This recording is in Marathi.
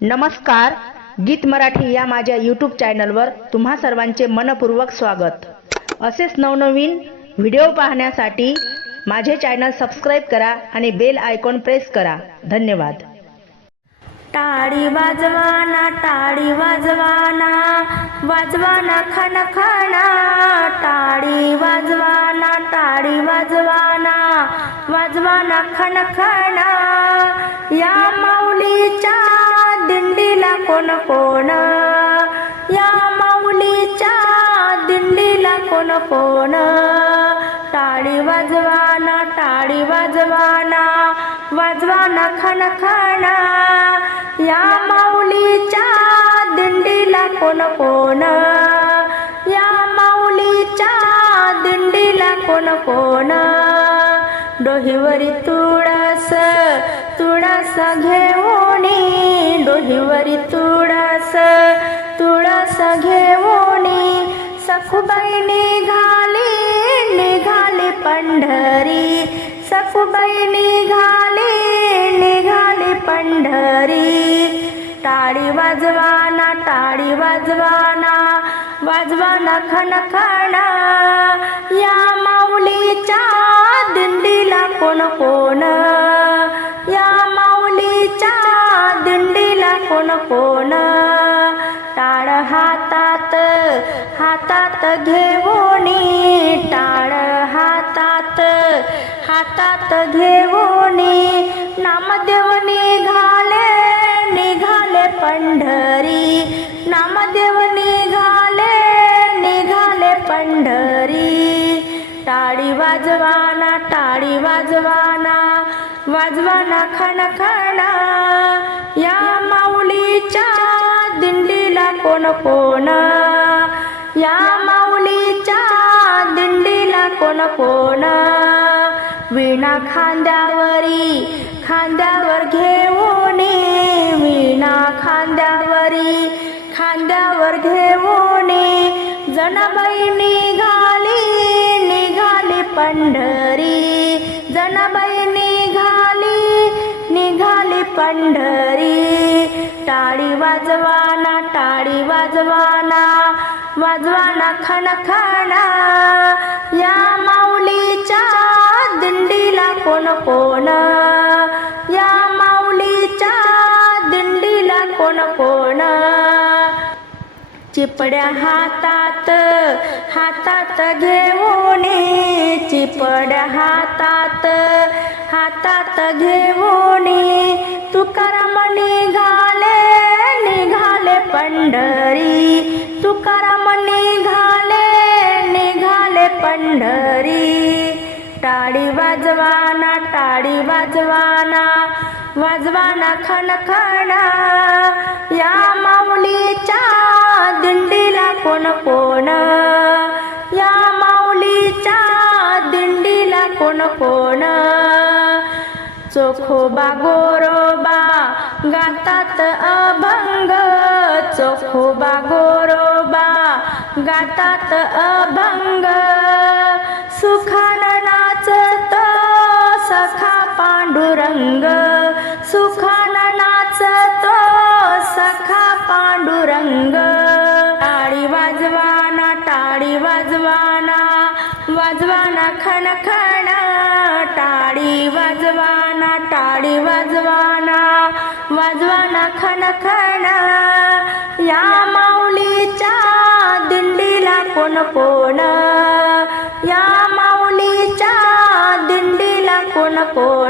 नमस्कार गीत मराठी या माझ्या यूट्यूब चॅनलवर तुम्हा सर्वांचे मनपूर्वक स्वागत. असेच नवनवीन व्हिडिओ पाहण्यासाठी माझे चॅनल सबस्क्राईब करा आणि बेल आयकॉन प्रेस करा. धन्यवाद. टाळी वाजवाना टाळी वाजवाना वाजवाना खन खाना टाळी वाजवाना टाळी वाजवाना वाजवाना खन खाना या माऊलीच्या कोण कोण? या माऊलीच्या दिंडीला कोण कोण? टाळी वाजवाना टाळी वाजवाना वाजवाना खण खना या माऊलीच्या दिंडीला कोण कोण? या माऊलीच्या दिंडीला कोण कोण? डोहीवरी तुळस तुळस घेऊन डोहीवरी तुळस. तुळस घेऊन सखुबाई निघाली निघाली पंढरी. सखुबाई निघाली निघाली पंढरी. टाळी वाजवाना टाळी वाजवाना वाजवाना खन या माऊलीच्या दिंडीला कोण कोण? हातात घेऊनी टाळ हातात हातात घेऊनी नामदेव निघाले निघाले पंढरी. नामदेव निघाले निघाले पंढरी. टाळी वाजवाना टाळी वाजवाना वाजवाना खणखणा. या माऊलीच्या दिंडीला कोण कोण हो कोण विणा खांद्यावरी खांद्यावर घेऊन विणा खांद्यावरी खांद्यावर घेऊन जनाबाई निघाली निघाली पंढरी. जनाबाई निघाली निघाली पंढरी. टाळी वाजवाना टाळी वाजवाना वाजवाना खन कोण कोण? या माऊलीच्या दिंडीला कोण कोण? चिपड्या हातात हातात घेऊन चिपड्या हातात हातात घेऊन तुकाराम निघाले निघाले पंढरी. तुकाराम निघाले निघाले पंढरी. वाजवाना टाळी वाजवाना वाजवाना खणखणा. या माऊलीच्या दिंडीला कोण कोण? या माऊलीच्या दिंडीला कोण कोण? चोखोबा गोरोबा गातात अभंग. चोखोबा गोरोबा गातात अभंग. पांडुरंग सुखान नाचतो सखा पांडुरंग. टाळी वाजवाना टाळी वाजवाना वाजवाना खण खण. टाळी वाजवाना टाळी वाजवाना वाजवाना खन खना या माऊलीच्या दिंडीला कोण कोण या माऊलीच्या दिंडीला कोण कोण